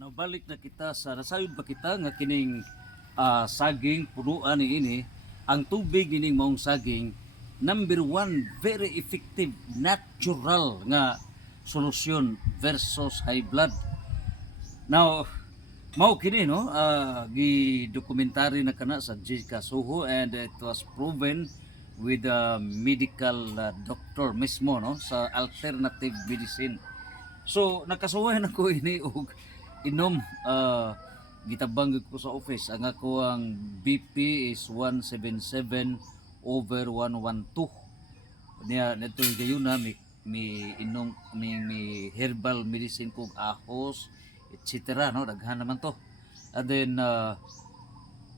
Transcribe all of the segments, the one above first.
Nabalik na kita sa nasayod ba kita nga kining saging punuan ni ini ang tubig nining maong saging number one very effective natural nga solusyon versus high blood. Now mao kini no gi documentary na kana sa Jessica Soho and it was proven with a medical doctor mismo no sa alternative medicine. So nakasuway na ko ini og inom gitabang gid ko sa office ang ako ang BP is 177/112 niya neto gayuna mi inom mi herbal medicine kog ahos etc. no daghan naman to and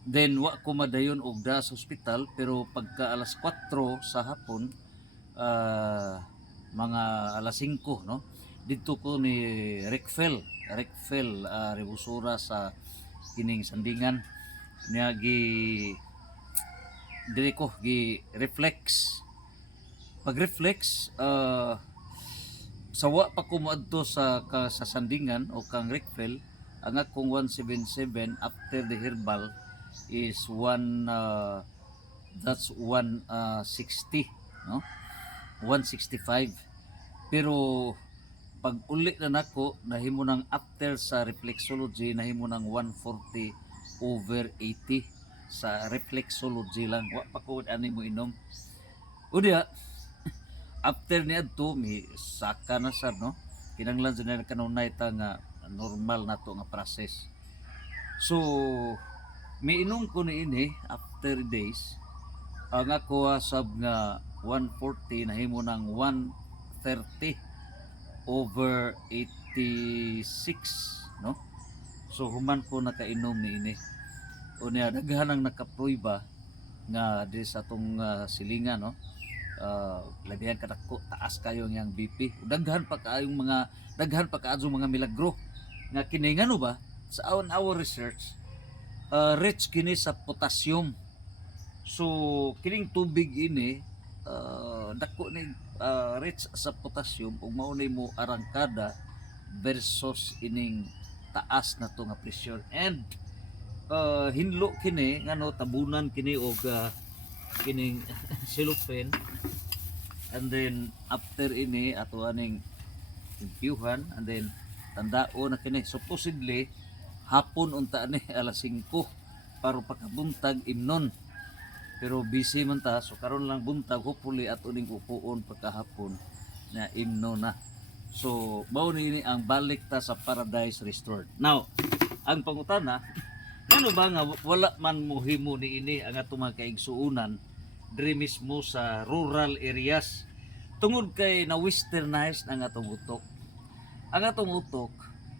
then wa ko madayon og da sa ospital pero pagka alas 4 sa hapon mga alas 5 no dito ko ni Rickfell Rebusura sa kining sandingan niya dire ko gi reflex pag reflex sawa pa ko moadto sa sandingan o kang Rickfell ang akong 177 after the herbal is that's 160 no 165 pero pag uli na nako nahimo nang after sa reflexology nahimo nang 140/80 sa reflexology lang wa pa ko ani mo inom unya after ni adto mi saka na sad no kinanglan sa na kanunay ta nga normal na to nga process so miinom ko ni ini after days ang ako sab nga 140 nahimo nang 130/86 no so human ko nakainom ni ini unya daghan ang nakapruiba nga di sa atong silingan no labihan kadako taas kayo yang BP daghan pa kaayong mga milagro nga kini ngano ba sa our research rich kini sa potassium so kining tubig ini dako ni rich sa potassium ug mao ni mo arangkada versus ining taas na to nga pressure and hinlo kini ngano tabunan kini og kining cellophane and then after ini ato aning impyuhan and then tandao na kini supposedly hapon unta ni alas 5 para pagkabuntag imnon pero busy man ta so karon lang buntag hopefully ato ning upuon pagkahapon na imno na so mao ni ang balik ta sa Paradise Restored. Now ang pangutana ano ba nga wala man mohimo ni ini ang ato mga kaigsuunan diri mismo sa rural areas tungod kay na westernized ang atong utok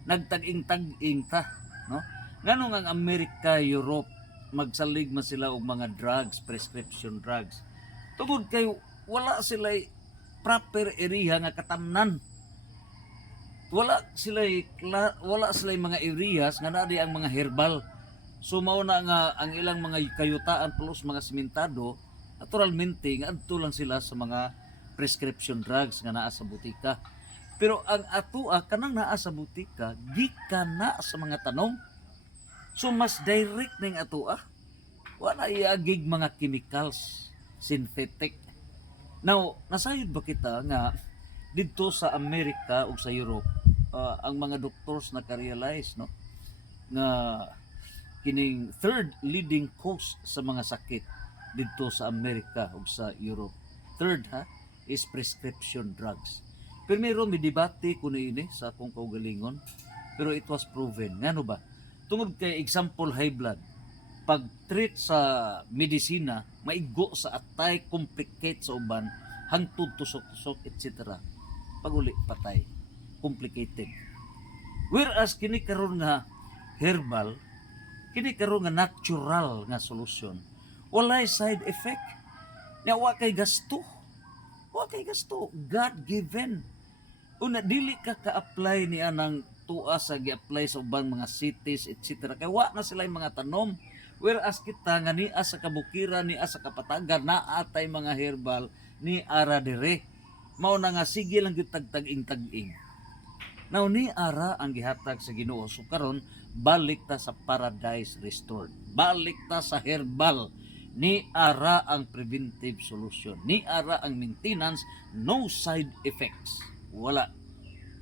nagtag-ing ta no nganong ang Amerika, Europe magsalig man sila og mga drugs, prescription drugs. Tungod kay wala sila proper area nga katamnan. Wala sila mga areas nga naa di ang mga herbal. So mao na nga ang ilang mga kayutaan plus mga simentado, naturalmente nga adto lang sila sa mga prescription drugs nga naa sa butika. Pero ang atua kanang naa sa butika gikan na sa mga tanom. So mas direct ning ato wala iagig mga chemicals synthetic. Now nasayod ba kita nga didto sa Amerika ug sa Europe ang mga doctors naka-realize no nga kining third leading cause sa mga sakit didto sa Amerika ug sa Europe third is prescription drugs. Pero mayroon may debate kuno ini sa akong kaugalingon pero it was proven ngano ba tungod kay example high blood pag treat sa medisina maigo sa atay complicate sa uban hangtod tusok-tusok etc. Paguli patay complicated whereas kini karon nga herbal kini karon nga natural nga solusyon walay side effect nya wa kay gasto God given una dili ka ka-apply ni anang tuwa sa gi-apply sa ubang mga cities etc. Kay wa na sila mga tanom. Whereas kita nga ni sa kabukiran ni sa kapatagan na atay mga herbal ni ara dire. Mao na nga sige lang gyud tag-ing. Now ni ara ang gihatag sa Ginoo. So karon balik ta sa paradise restored. Balik ta sa herbal. Ni ara ang preventive solution. Ni ara ang maintenance, no side effects. Wala.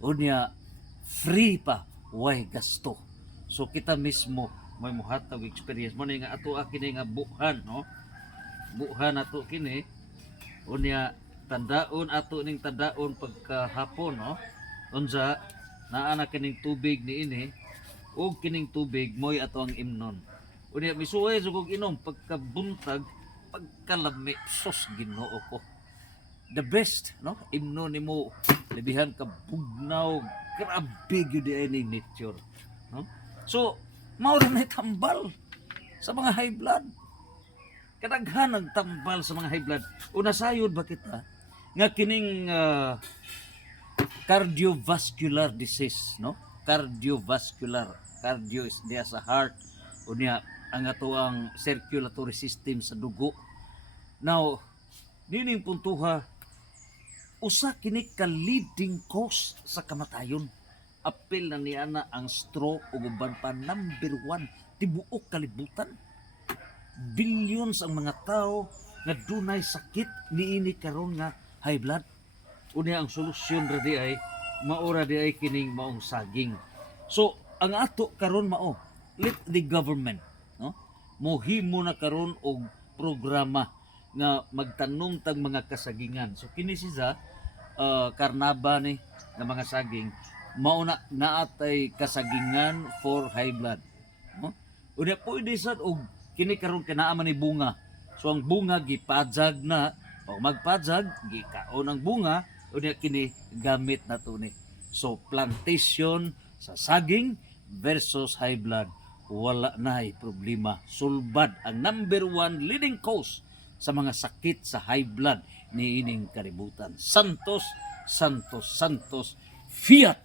Unya free pa, way gasto. So kita mismo may muhatag experience mo nga ato kini nga buhan, no? Buhan ato kini. Unya tandaon ato ning tandaon pagkahapon, no? Unsa naa na kining tubig niini ug kining tubig moy ato ang imnon. Unya misuway sugog inom pagkabuntag pagkalami sos Ginoo ko. The best, no? Imnon nimo lebihan ka bugnaw, grabe gyud ini nature, no? So mao ra nay tambal sa mga high blood. Kadaghan ang tambal sa mga high blood. Una sayod ba kita nga kining cardiovascular disease, no? Cardiovascular, cardio is diya sa heart, unya ang ato ang circulatory system sa dugo. Now nining puntuha usa kini ka leading cause sa kamatayon. Apil na niya na ang stroke ug uban pa number 1 tibuok kalibutan. Billions ang mga tao nga dunay sakit niini karon nga high blood. Unya ang solusyon ra di ay maura di ay kining maong saging. So ang ato karon mao, let the government, no, mohimo na karon og programa nga magtanong tag mga kasagingan. So kini siya karnaba ni nga mga saging mao na naatay kasagingan for high blood, no? Unya pwede sad og kini karon kanaaman ni bunga. So ang bunga gipadzag na, pag magpadzag gikaon ang bunga, unya kini gamit nato ni. So plantation sa saging versus high blood, wala nay problema. Sulbad ang number 1 leading cause sa mga sakit sa high blood niining kalibutan. Santos, Santos, Santos, Fiat